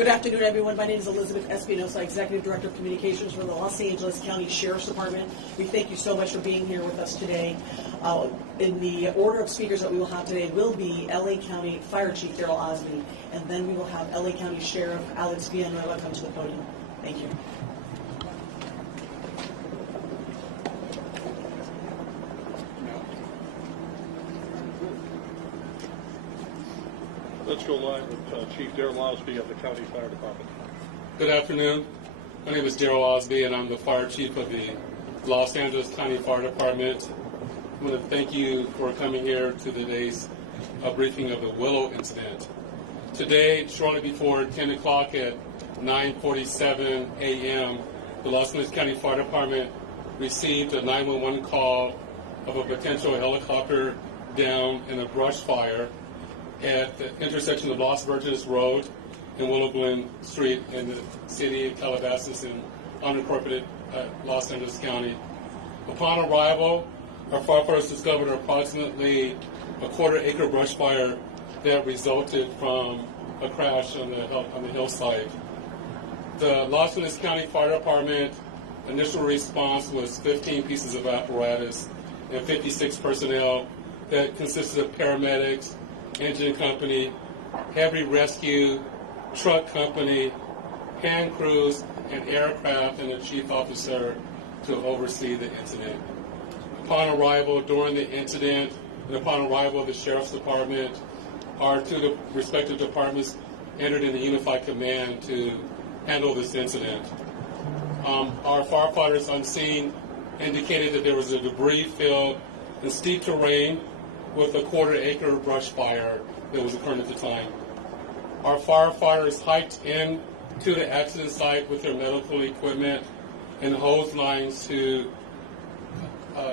Good afternoon, everyone. My name is Elizabeth Espinosa, Executive Director of Communications for the Los Angeles County Sheriff's Department. We thank you so much for being here with us today. In the order of speakers that we will have today will be LA County Fire Chief Daryl Osby, and then we will have LA County Sheriff Alex Villanueva come to the podium. Thank you. Let's go live with Chief Daryl Osby of the County Fire Department. Good afternoon. My name is Daryl Osby, and I'm the Fire Chief of the Los Angeles County Fire Department. I want to thank you for coming here to today's briefing of the Willow incident. Today, shortly before 10 o'clock at 9:47 a.m., the Los Angeles County Fire Department received a 911 call of a potential helicopter down in a brush fire at the intersection of Los Virgenes Road and Willow Glen Street in the city of Calabasas in unincorporated Los Angeles County. Upon arrival, our firefighters discovered approximately a quarter-acre brush fire that resulted from a crash on the hillside. The Los Angeles County Fire Department initial response was 15 pieces of apparatus and 56 personnel that consisted of paramedics, engine company, heavy rescue, truck company, hand crews, and aircraft, and a chief officer to oversee the incident. Upon arrival during the incident, and upon arrival of the Sheriff's Department, our two respective departments entered in a unified command to handle this incident. Our firefighters on scene indicated that there was a debris field and steep terrain with a quarter-acre brush fire that was occurring at the time. Our firefighters hiked in to the accident site with their medical equipment and hose lines to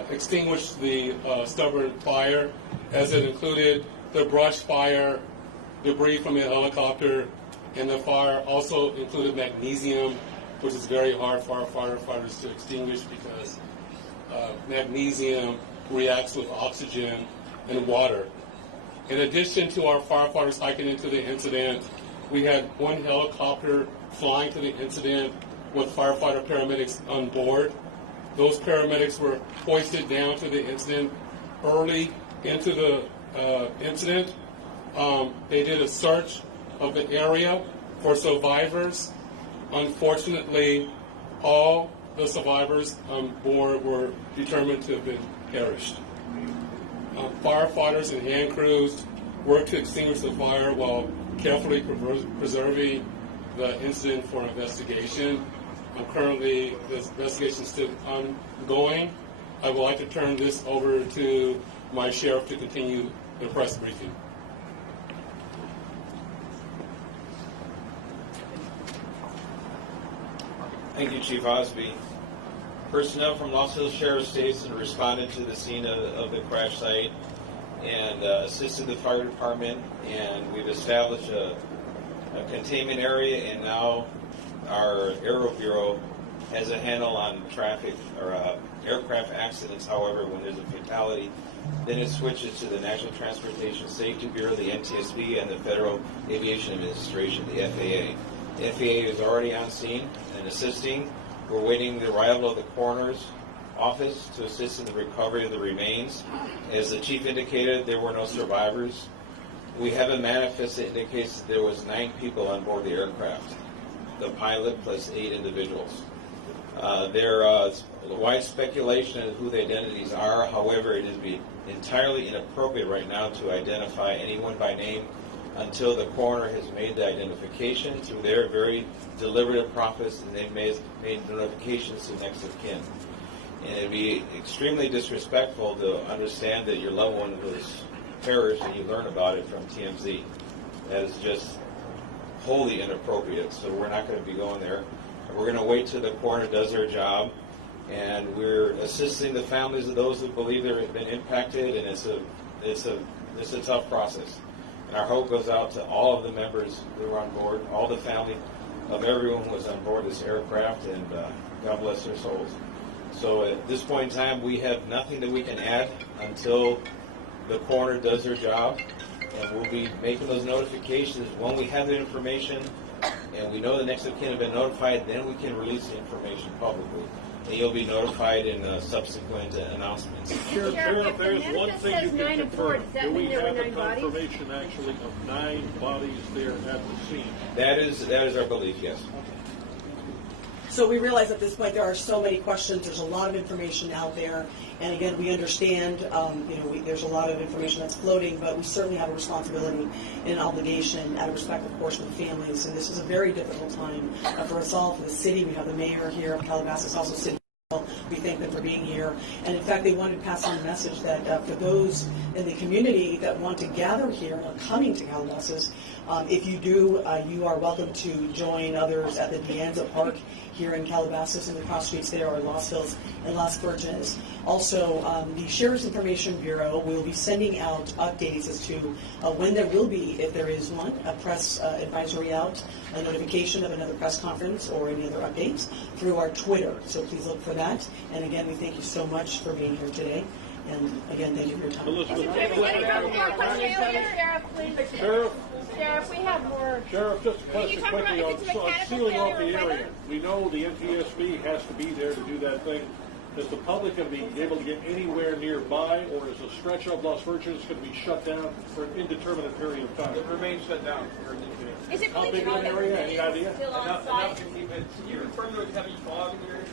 extinguish the stubborn fire, as it included the brush fire, debris from the helicopter, and the fire also included magnesium, which is very hard for our firefighters to extinguish because magnesium reacts with oxygen and water. In addition to our firefighters hiking into the incident, we had one helicopter flying to the incident with firefighter paramedics on board. Those paramedics were hoisted down to the incident early into the incident. They did a search of the area for survivors. Unfortunately, all the survivors on board were determined to have been perished. Firefighters and hand crews worked to extinguish the fire while carefully preserving the incident for investigation. Currently, this investigation is still ongoing. I would like to turn this over to my sheriff to continue the press briefing. Thank you, Chief Osby. Personnel from Los Angeles Sheriff's Station responded to the scene of the crash site and assisted the fire department, and we've established a containment area, and now our Aero Bureau has a handle on traffic or aircraft accidents. However, when there's a fatality, then it switches to the National Transportation Safety Bureau, the NTSB, and the Federal Aviation Administration, the FAA. The FAA is already on scene and assisting. We're waiting the arrival of the coroner's office to assist in the recovery of the remains. As the chief indicated, there were no survivors. We have a manifest that indicates that there was 9 people on board the aircraft, the pilot plus 8 individuals. There is wide speculation of who the identities are. However, it is entirely inappropriate right now to identify anyone by name until the coroner has made the identification through their very deliberative process, and they've made notifications to next of kin. And it'd be extremely disrespectful to understand that your loved one was perished and you learn about it from TMZ. That is just wholly inappropriate, so we're not going to be going there. We're going to wait till the coroner does their job, and we're assisting the families of those who believe they've been impacted, and it's a tough process. And our hope goes out to all of the members who were on board, all the family of everyone who was on board this aircraft, and God bless their souls. So at this point in time, we have nothing that we can add until the coroner does their job, and we'll be making those notifications when we have the information and we know the next of kin have been notified, then we can release the information publicly. And you'll be notified in subsequent announcements. Sheriff, if the there's one manifest thing you says can 9 and 4, confirm. does that Do we mean there were have the 9 bodies? confirmation actually of 9 bodies there at the scene? That is our belief, yes. So we realize at this point there are so many questions. There's a lot of information out there, and again, we understand. There's a lot of information that's floating, but we certainly have a responsibility and an obligation, out of respect, of course, for the families. And this is a very difficult time for us all, for the city. We have the mayor here of Calabasas, also sitting. We thank them for being here. And in fact, they wanted to pass on a message that for those in the community that want to gather here and are coming to Calabasas, if you do, you are welcome to join others at the BEAB Park here in Calabasas and the cross streets there, or Los Hills and Las Virgenes. Also, the Sheriff's Information Bureau will be sending out updates as to when there will be, if there is one, a press advisory out, a notification of another press conference or any other updates through our Twitter. So please look for that. And again, we thank you so much for being here today. And again, thank you for your time. Elizabeth, Sheriff, please. Sheriff, Sheriff, we have more. Sheriff, just a Can question you talk quickly about on if it's a mechanical sealing off the failure or area. weather? We know the NTSB has to be there to do that thing. Is the public going to be able to get anywhere nearby, or is a stretch of Las Virgenes going to be shut down for an indeterminate period of time? It remains shut down for an infinite. Is it How really big true of an that area? the Any is idea? still on Enough site? to keep it. Can you refer to a heavy fog in the area?